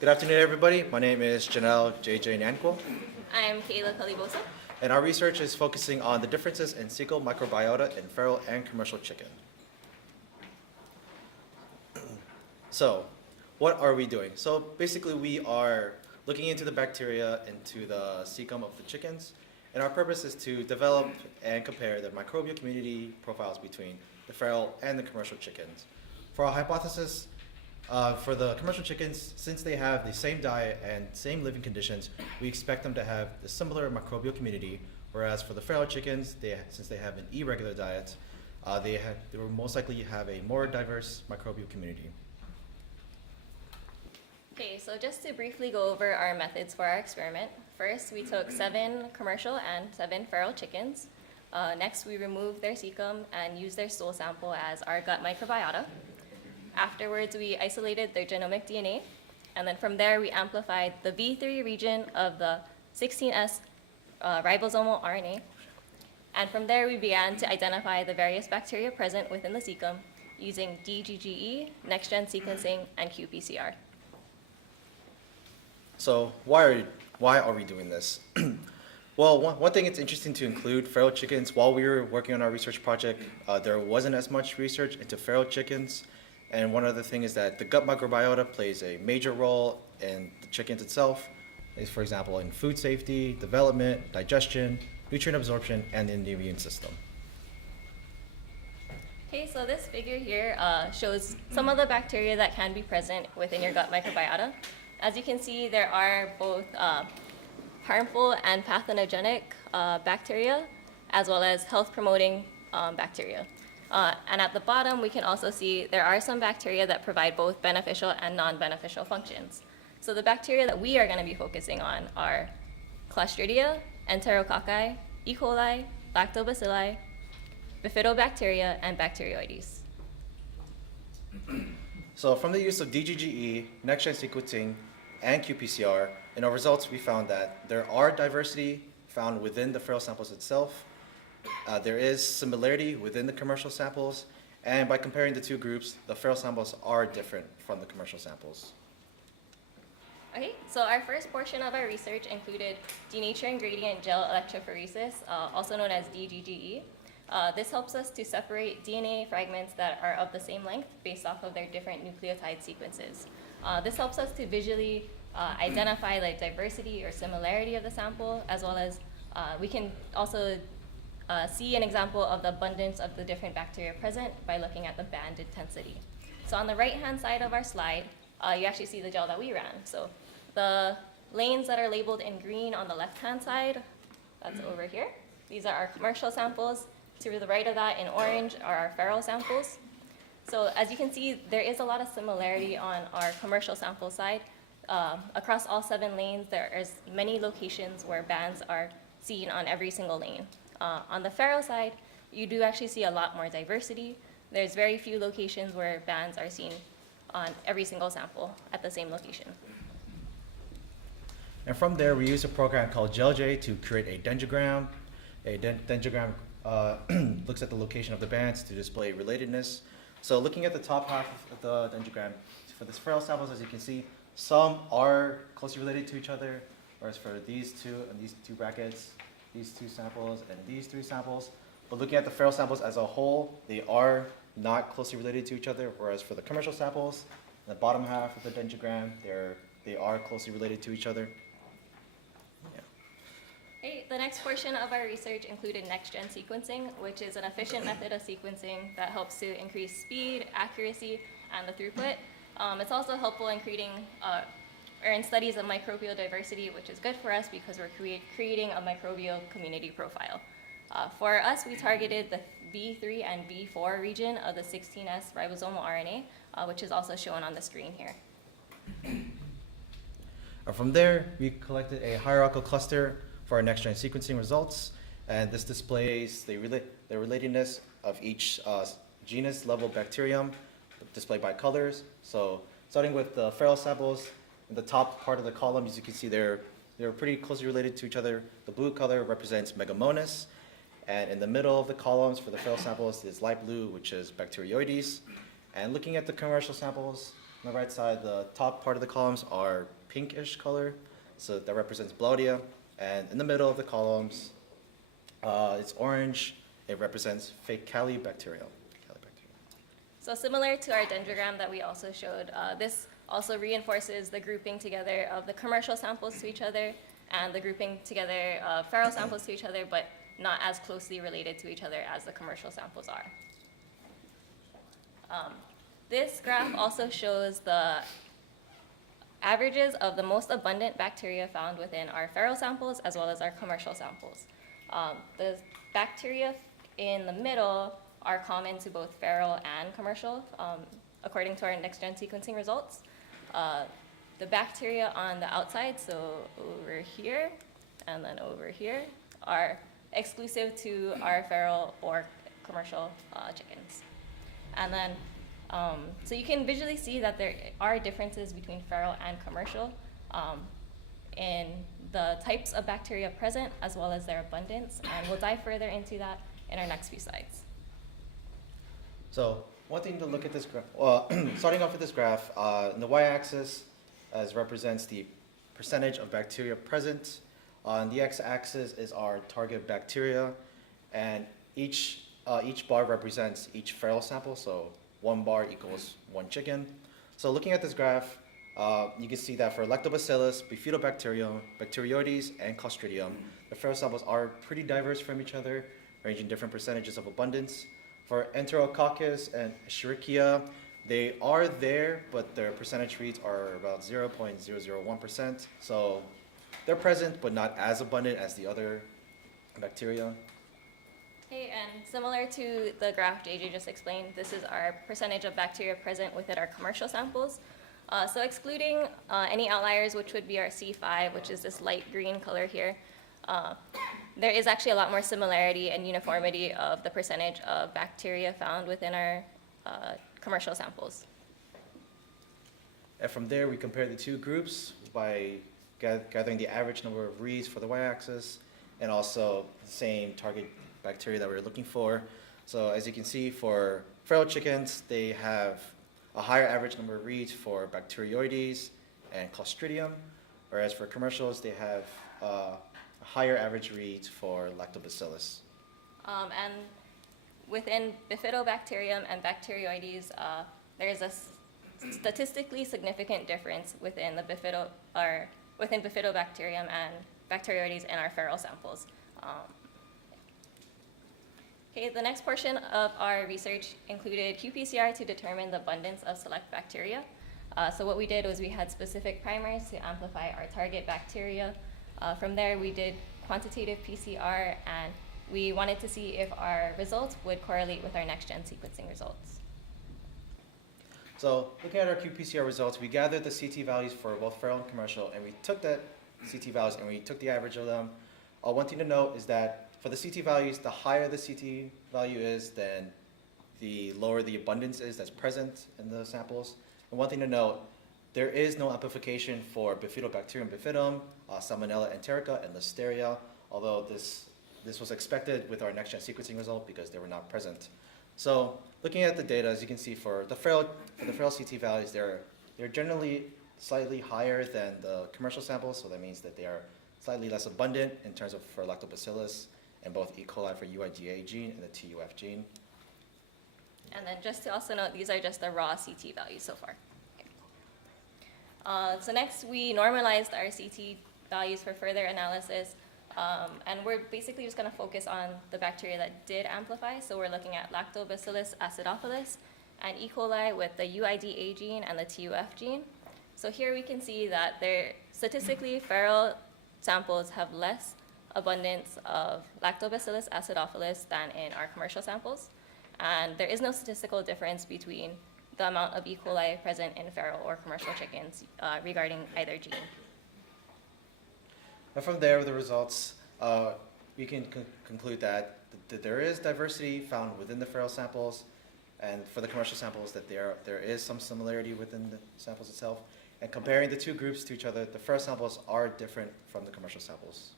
Good afternoon, everybody. My name is Janelle J.J. Nanquil, I'm Kayla Calibosa. and our research is focusing on the differences in cecal microbiota in feral and commercial chicken. So, what are we doing? So basically, we are looking into the bacteria into the cecum of the chickens, and our purpose is to develop and compare the microbial community profiles between the feral and the commercial chickens. For our hypothesis, for the commercial chickens, since they have the same diet and same living conditions, we expect them to have the similar microbial community, whereas for the feral chickens, since they have an irregular diet, they will most likely have a more diverse microbial community. Okay, so just to briefly go over our methods for our experiment. First, we took 7 commercial and 7 feral chickens. Next, we removed their cecum and used their stool sample as our gut microbiota. Afterwards, we isolated their genomic DNA, and then from there, we amplified the V3 region of the 16S ribosomal RNA. And from there, we began to identify the various bacteria present within the cecum using DGGE, next-gen sequencing, and QPCR. So why are we doing this? Well, one thing it's interesting to include feral chickens. While we were working on our research project, there wasn't as much research into feral chickens. And one other thing is that the gut microbiota plays a major role in the chickens itself, for example, in food safety, development, digestion, nutrient absorption, and in the immune system. Okay, so this figure here shows some of the bacteria that can be present within your gut microbiota. As you can see, there are both harmful and pathogenic bacteria, as well as health-promoting bacteria. And at the bottom, we can also see there are some bacteria that provide both beneficial and non-beneficial functions. So the bacteria that we are going to be focusing on are Clostridia, Enterococci, E. coli, Lactobacilli, Bifidobacteria, and Bacteroides. So from the use of DGGE, next-gen sequencing, and QPCR, in our results we found that there are diversity found within the feral samples itself. There is similarity within the commercial samples, and by comparing the two groups, the feral samples are different from the commercial samples. Okay, so our first portion of our research included denaturing gradient gel electrophoresis, also known as DGGE. This helps us to separate DNA fragments that are of the same length based off of their different nucleotide sequences. This helps us to visually identify the diversity or similarity of the sample, as well as we can also see an example of the abundance of the different bacteria present by looking at the band intensity. So on the right-hand side of our slide, you actually see the gel that we ran. So the lanes that are labeled in green on the left-hand side, that's over here. These are our commercial samples. To the right of that in orange are our feral samples. So as you can see, there is a lot of similarity on our commercial sample side. Across all 7 lanes, there is many locations where bands are seen on every single lane. On the feral side, you do actually see a lot more diversity. There's very few locations where bands are seen on every single sample at the same location. And from there, we use a program called GelJ to create a dendrogram. A dendrogram looks at the location of the bands to display relatedness. So looking at the top half of the dendrogram, for the feral samples, as you can see, some are closely related to each other, whereas for these two and these 2 brackets, these 2 samples and these 3 samples. But looking at the feral samples as a whole, they are not closely related to each other, whereas for the commercial samples, the bottom half of the dendrogram, they are closely related to each other. Okay, the next portion of our research included next-gen sequencing, which is an efficient method of sequencing that helps to increase speed, accuracy, and the throughput. It's also helpful in in studies of microbial diversity, which is good for us because we're creating a microbial community profile. For us, we targeted the V3 and V4 region of the 16S ribosomal RNA, which is also shown on the screen here. From there, we collected a hierarchical cluster for our next-gen sequencing results, and this displays the relatedness of each genus level bacterium displayed by colors. So starting with the feral samples, in the top part of the column, as you can see, they're pretty closely related to each other. The blue color represents Megamonas, and in the middle of the columns for the feral samples is light blue, which is Bacteroides. And looking at the commercial samples, On the right side, the top part of the columns are pinkish color, so that represents Blaudia. And in the middle of the columns, it's orange. It represents Cecal bacteria. So similar to our dendrogram that we also showed, this also reinforces the grouping together of the commercial samples to each other and the grouping together of feral samples to each other, but not as closely related to each other as the commercial samples are. This graph also shows the averages of the most abundant bacteria found within our feral samples as well as our commercial samples. The bacteria in the middle are common to both feral and commercial, according to our next-gen sequencing results. The bacteria on the outside, so over here and then over here, are exclusive to our feral or commercial chickens. And then, so you can visually see that there are differences between feral and commercial in the types of bacteria present as well as their abundance, and we'll dive further into that in our next few slides. So one thing to look at this graph, starting off with this graph, in the y-axis represents the percentage of bacteria present. On the x-axis is our target bacteria, and each bar represents each feral sample, so 1 bar equals 1 chicken. So looking at this graph, you can see that for Lactobacillus, Bifidobacterium, Bacteroides, and Clostridium, the feral samples are pretty diverse from each other, ranging different percentages of abundance. For Enterococcus and Escherichia, they are there, but their percentage reads are about 0.001%. So they're present, but not as abundant as the other bacteria. Okay, and similar to the graph JJ just explained, this is our percentage of bacteria present within our commercial samples. So excluding any outliers, which would be our C5, which is this light green color here, there is actually a lot more similarity and uniformity of the percentage of bacteria found within our commercial samples. And from there, we compare the two groups by gathering the average number of reads for the y-axis and also the same target bacteria that we're looking for. So as you can see, for feral chickens, they have a higher average number of reads for Bacteroides and Clostridium, whereas for commercials, they have higher average reads for Lactobacillus. And within Bifidobacterium and Bacteroides, there is a statistically significant difference within the within Bifidobacterium and Bacteroides in our feral samples. Okay, the next portion of our research included qPCR to determine the abundance of select bacteria. So what we did was we had specific primers to amplify our target bacteria. From there, we did quantitative PCR, and we wanted to see if our results would correlate with our next-gen sequencing results. So looking at our qPCR results, we gathered the CT values for both feral and commercial, and we took that CT values and we took the average of them. One thing to note is that for the CT values, the higher the CT value is, then the lower the abundance is that's present in the samples. And one thing to note, there is no amplification for Bifidobacterium bifidum, Salmonella enterica, and Listeria, although this was expected with our next-gen sequencing result because they were not present. So looking at the data, as you can see for the feral CT values, they're generally slightly higher than the commercial samples, so that means that they are slightly less abundant in terms of for Lactobacillus and both E. coli for UIDA gene and the TUF gene. And then just to also note, these are just the raw CT values so far. Okay. So next, we normalized our CT values for further analysis, and we're basically just going to focus on the bacteria that did amplify. So we're looking at Lactobacillus acidophilus and E. coli with the UIDA gene and the TUF gene. So here we can see that statistically feral samples have less abundance of Lactobacillus acidophilus than in our commercial samples. And there is no statistical difference between the amount of E. coli present in feral or commercial chickens regarding either gene. And from there, the results, we can conclude that there is diversity found within the feral samples, and for the commercial samples that there is some similarity within the samples itself. And comparing the two groups to each other, the feral samples are different from the commercial samples.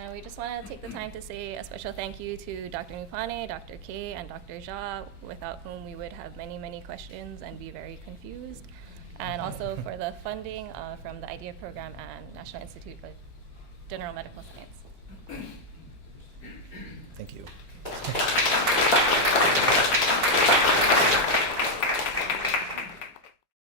And we just want to take the time to say a special thank you to Dr. Nupane, Dr. K, and Dr. Jha, without whom we would have many, many questions and be very confused. And also for the funding from the IDEA program and National Institute of General Medical Science. Thank you.